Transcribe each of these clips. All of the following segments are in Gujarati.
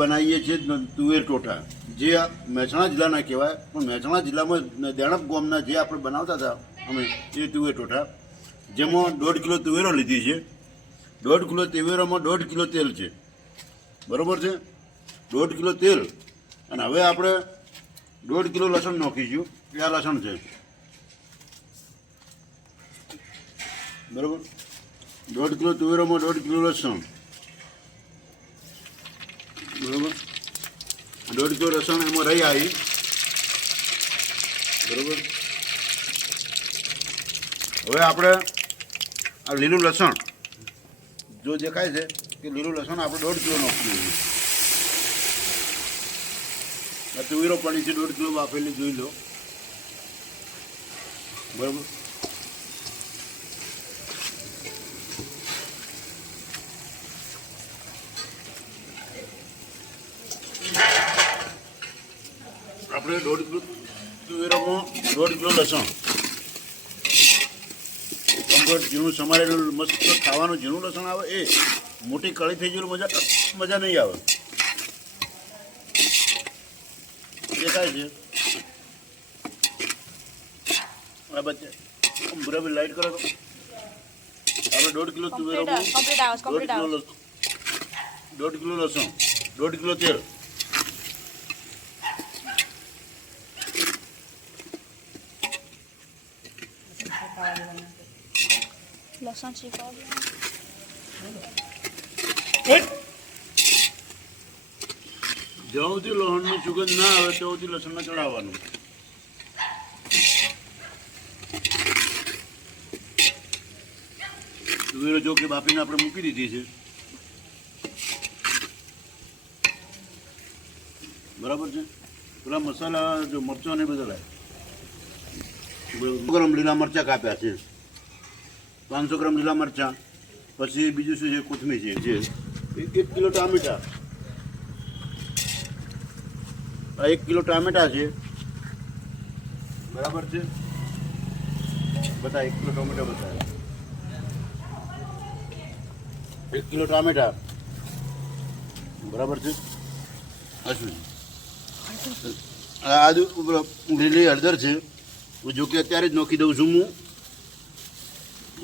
બનાવીએ છીએ તુવેર ટોઠા, જે મહેસાણા જિલ્લાના કહેવાય, પણ મહેસાણા જિલ્લામાં દેણપ ગામના જે આપણે બનાવતા હતા અમે એ તુવેર ટોઠા, જેમાં 1.5 કિલો તુવેરો લીધી છે. 1.5 કિલો તુવેરોમાં 1.5 કિલો તેલ છે, બરાબર છે? 1.5 કિલો તેલ. અને હવે આપણે 1.5 કિલો લસણ નાખીશું. આ લસણ છે, બરાબર. 1.5 કિલો તુવેરોમાં 1.5 કિલો લસણ, બરાબર. 1.5 કિલો લસણ એમાં રહી આવી, બરાબર. હવે આપણે આ લીલું લસણ જો દેખાય છે કે લીલું લસણ આપણે 1.5 કિલો નાખી દઈએ. આ તુવેરો પડી છે 1.5 કિલો વાપરેલી, જોઈ લો, બરાબર. આપણે 1.5 કિલો તુવેરોમાં 1.5 કિલો લસણ કમ્પ્લીટ ઝીણું સમારેલું, મસ્ત ખાવાનું ઝીણું લસણ આવે. એ મોટી કળી થઈ ગયેલું મજા નહીં આવે. દેખાય છે આ બચ્ચે બરાબર લાઈટ કરો તો આપણે 1.5 કિલો તુવેરોમાં 1.5 કિલો લસણ, 1.5 કિલો તેલ, લસણ શીખવા જ્યાં સુધી લસણની સુગંધ ના આવે ત્યાં સુધી લસણને ચડાવવાનું. તુવેરો જો કે બાફીને આપણે મૂકી દીધી છે, બરાબર છે. પેલા મસાલા જો મરચાં ને બધા લાય, 500 ગ્રામ લીલા મરચાં કાપ્યા છે, 500 ગ્રામ લીલા મરચાં. પછી બીજું શું છે, કોથમીર છે, 1 કિલો ટામેટા, આ 1 કિલો ટામેટા છે, બરાબર છે. બતા 1 કિલો ટોમેટો બતાવે, 1 કિલો ટામેટા, બરાબર છે. આદુ લીલી હળદર છે, જો કે અત્યારે જ નાખી દઉં છું હું.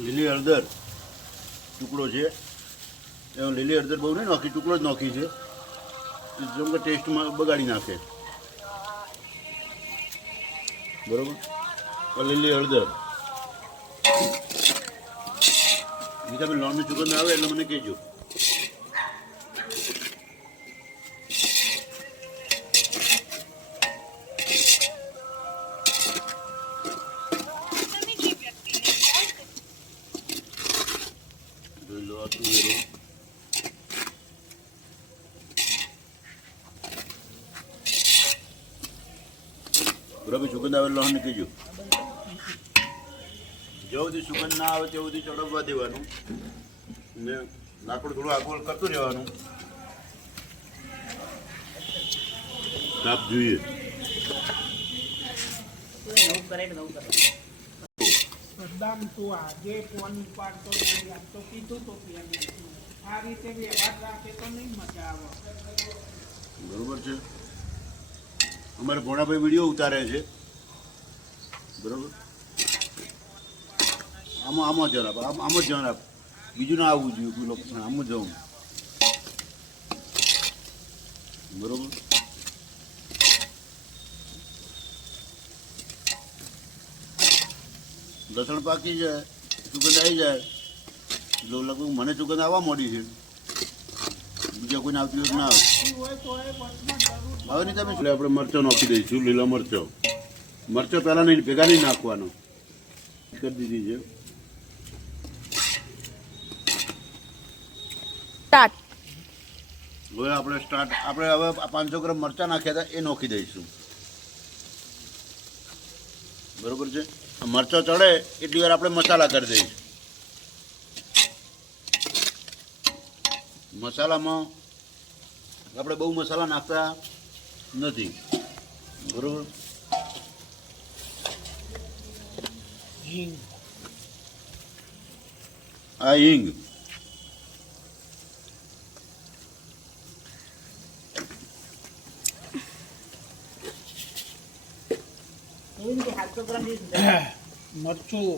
લીલી હળદર ટુકડો છે, એ લીલી હળદર બહુ નહીં નાખી, ટુકડો જ નાખી છે, જેમ કે ટેસ્ટમાં બગાડી નાખે, બરાબર. લીલી હળદર બીજા બી લોનની સુગંધ આવે એટલે મને કહેજો. જોઈ લો આ તુવેરો, બરાબર. સુગંધ આવે લોહન કહેજો. જ્યાં સુધી સુગંધ ના આવે ત્યાં સુધી ચડવવા દેવાનું ને લાકડું થોડું આગળ કરતું રહેવાનું. તાપ જોઈએ. સદ્દામ તો આજે ફોન ઉપાડતો નથી, આજ તો કીધું તો આ રીતે વ્યવહાર રાખે તો નહીં મજા આવે, બરોબર છે. અમારે ભોણાભાઈ વિડીયો ઉતારે છે, બરોબર. આમાં ધ્યાન આપ, આમાં જ ધ્યાન આપ, બીજું ના આવવું જોઈએ કોઈ લોકેશન, આમ જ જવું, બરોબર. લસણ પાકી જાય, સુગંધ આવી જાય, લગભગ મને સુગંધ આવવા માંડી છે, બીજા કોઈને આવતી હોય ના આવે. હવે નહીં તમે આપણે મરચાં નાખી દઈશું, લીલા મરચાં. મરચાં પહેલાં નહીં, ભેગા નહીં નાખવાનો, કરી દીધી છે. હવે આપણે હવે 500 ગ્રામ મરચાં નાખ્યા હતા એ નાખી દઈશું, બરોબર છે. મરચાં ચડે એટલી વાર આપણે મસાલા કરી દઈશું. મસાલામાં આપણે બહુ મસાલા નાખતા નથી, બરોબર. આ હિંગ, મરચું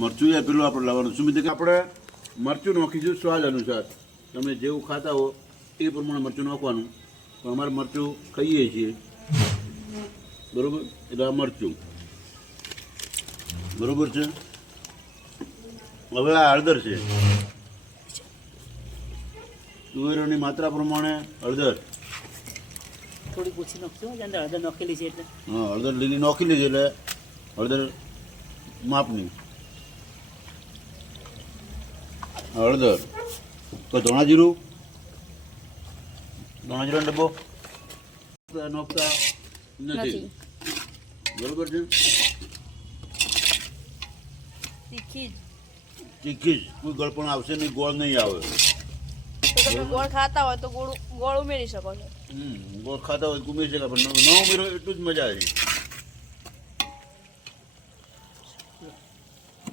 મરચું યાર પેલું આપણે લાવવાનું સુમિત કે આપણે મરચું નાખીશું સ્વાદ અનુસાર. તમે જેવું ખાતા હો એ પ્રમાણે મરચું નાખવાનું. પણ અમારે મરચું ખાઈએ છીએ બરોબર, એટલે આ મરચું બરોબર છે. હવે આ હળદર છે, તુવેરોની માત્રા પ્રમાણે હળદર. થોડીક ઓછી નાખજો અંદર હળદર નાખેલી છે એટલે. હા, હળદર લીલી નાખી લીધી એટલે હળદર માપની હળદર. તો ધોણા જીરું ડબ્બો નાખતા નથી નથી. બરોબર છે. તીખી જ. તીખી જ, કોઈ ગળપણ આવશે નહીં, ગોળ નહીં આવે. તો તમે ગોળ ખાતા હોય તો ગોળ ઉમેરી શકો છો. ગોળ ખાતા હોય ઉમેરી શકાય, પણ ન ઉમેરો એટલું જ મજા આવે.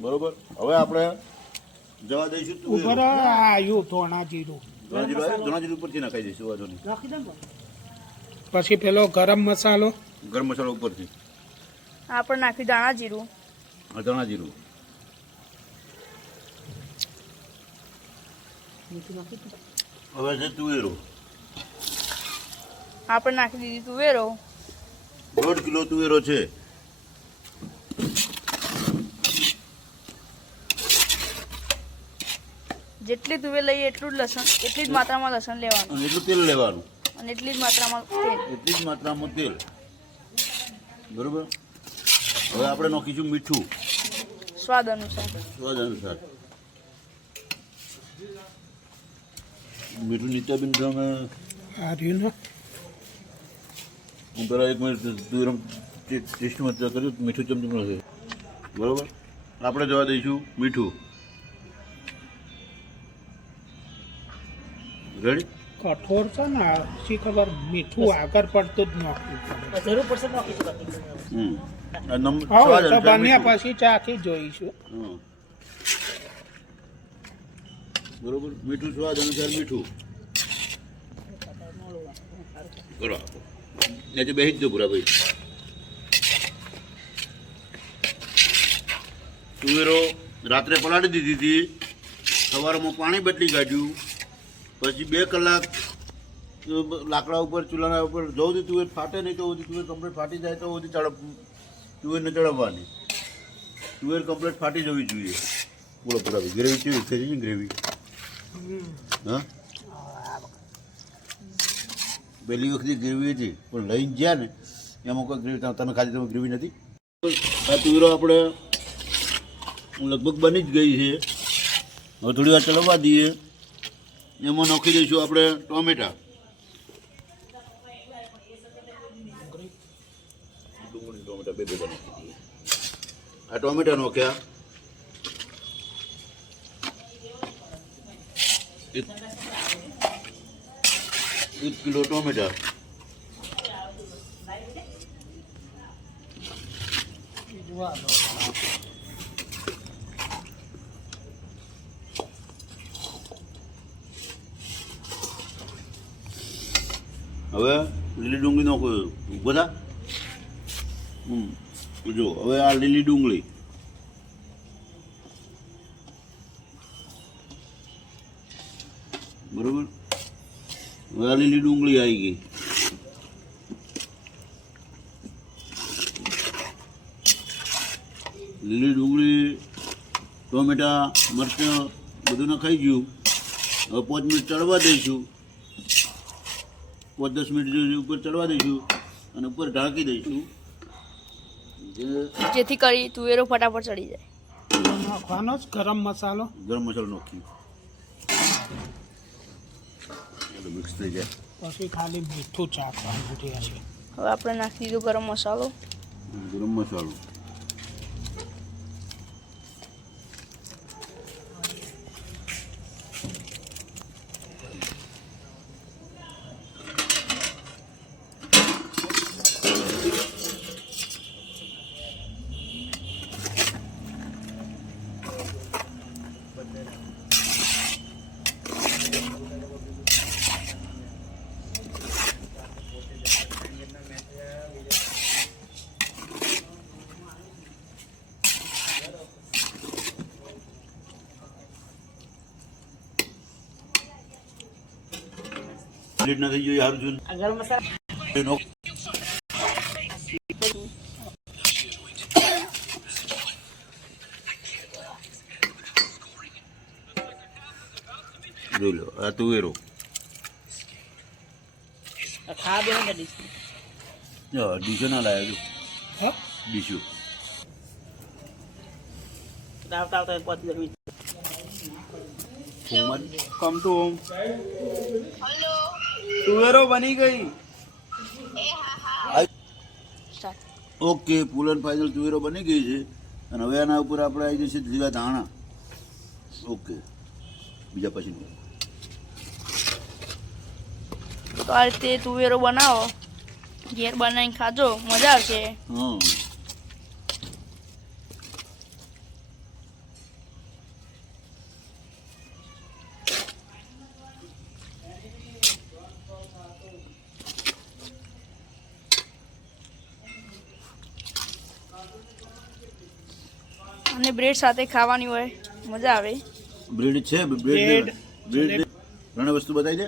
બરોબર. હવે આપણે જવા દઈશું ઉપર આવ્યું ધોણા જીરું, ધોણા જીરું ઉપરથી નાખાઈ દઈશું. વાંધો નહીં. નાખી દો ને પછી પેલો ગરમ મસાલો, ગરમ મસાલો ઉપરથી, આપણે નાખ્યું દાણા જીરું. આ ધોણા જીરું. મીઠું નાખી દો. હવે છે તુવેરો. આપણે નાખી દીધી તુવેરો. 1.5 કિલો તુવેરો છે. જેટલી તુવેર લઈએ એટલું જ લસણ, એટલી જ માત્રામાં લસણ લેવાનું અને એટલું તેલ લેવાનું, અને એટલી જ માત્રામાં તેલ. એટલી જ માત્રામાં તેલ. બરોબર. હવે આપણે નાખીશું મીઠું સ્વાદ અનુસાર. સ્વાદ અનુસાર. મીઠું નીચે તમે આ રહ્યું ને હું પેલા 1 મિનિટ તુવેરો ટેસ્ટમાં કર્યું, મીઠું ચમચમ નથી. બરોબર. આપણે જવા દઈશું મીઠું. રેડી. કઠોર છે ને શી ખબર મીઠું આગળ પડતું જ નાખવું પડે. જરૂર પડશે તો નાખી દો. આ નમ હવે સ્વાદ તો અનુસાર બન્યા મીઠું. પછી ચાખી જોઈશું. હા. બરોબર. મીઠું સ્વાદ અનુસાર મીઠું. બરાબર. ને બેસી જ દો પૂરા ભાઈ. તુવેરો રાત્રે પલાળી દીધી હતી, સવારમાં પાણી બદલી કાઢ્યું, પછી 2 કલાક લાકડા ઉપર ચૂલાના ઉપર જવું હતું. તુવેર ફાટે નહીં તો તુવેર કમ્પ્લીટ ફાટી જાય તો તુવેરને ચડવવાની. તુવેર કમ્પ્લીટ ફાટી જવી જોઈએ. બોલો પૂરા ભાઈ, ગ્રેવી કેવી થઈ છે? ગ્રેવી હા, પહેલી વખતે ગ્રેવી હતી પણ લઈને ગયા ને એમાં કોઈ ગ્રેવી તમે ખાધી, તમે ગ્રેવી નથી. આ તુવેરો આપણે લગભગ બની જ ગઈ છે. હવે થોડી વાર ચલાવવા દઈએ. એમાં નાખી દઈશું આપણે ટોમેટા. ડુંગળી ટોમેટા બે ભેગા નાખી દઈએ. આ ટોમેટા નાખ્યા. 1 કિલો ટોમેટા. હવે લીલી ડુંગળી નાખો. બધા જો હવે આ લીલી ડુંગળી, બરોબર. હવે આ લીલી ડુંગળી આવી ગઈ. લીલી ડુંગળી, ટોમેટા, મરચાં બધું નખાઈ ગયું. હવે 5 મિનિટ ચડવા દઈશું. 5-10 મિનિટ સુધી ઉપર ચડવા દઈશું અને ઉપર ઢાંકી દઈશું. જેથી કરી તુવેરો ફટાફટ ચડી જાય. નાખવાનો જ ગરમ મસાલો, ગરમ મસાલો નાખ્યું એટલે મિક્સ થઈ જાય. પછી ખાલી મીઠું ચાખવાનું છે. હવે આપણે નાખી દીધો ગરમ મસાલો. ગરમ મસાલો. કમ્પ્લીટ નથી જોઈએ સારું છું આ ગરમ મસાલા નો જોઈ લો આ તુવેરો આ ખાવા બે ડીશ ડીશો ના લાવ્યા જો હા ડીશો આવતા આવતા એક વાત જમી કમ ટુ હોમ તુવેરો બની ગઈ ઓકે ફૂલ એન્ડ ફાઇનલ તુવેરો બની ગઈ છે અને હવે આના ઉપર આપણે આવી જશે લીલા ધાણા ઓકે બીજા પછી તો આ રીતે તુવેરો બનાવો ઘેર બનાવીને ખાજો મજા આવશે હા અને બ્રેડ સાથે ખાવાની હોય મજા આવે બ્રેડ છે બ્રેડ ઘણી વસ્તુ બતાવી દે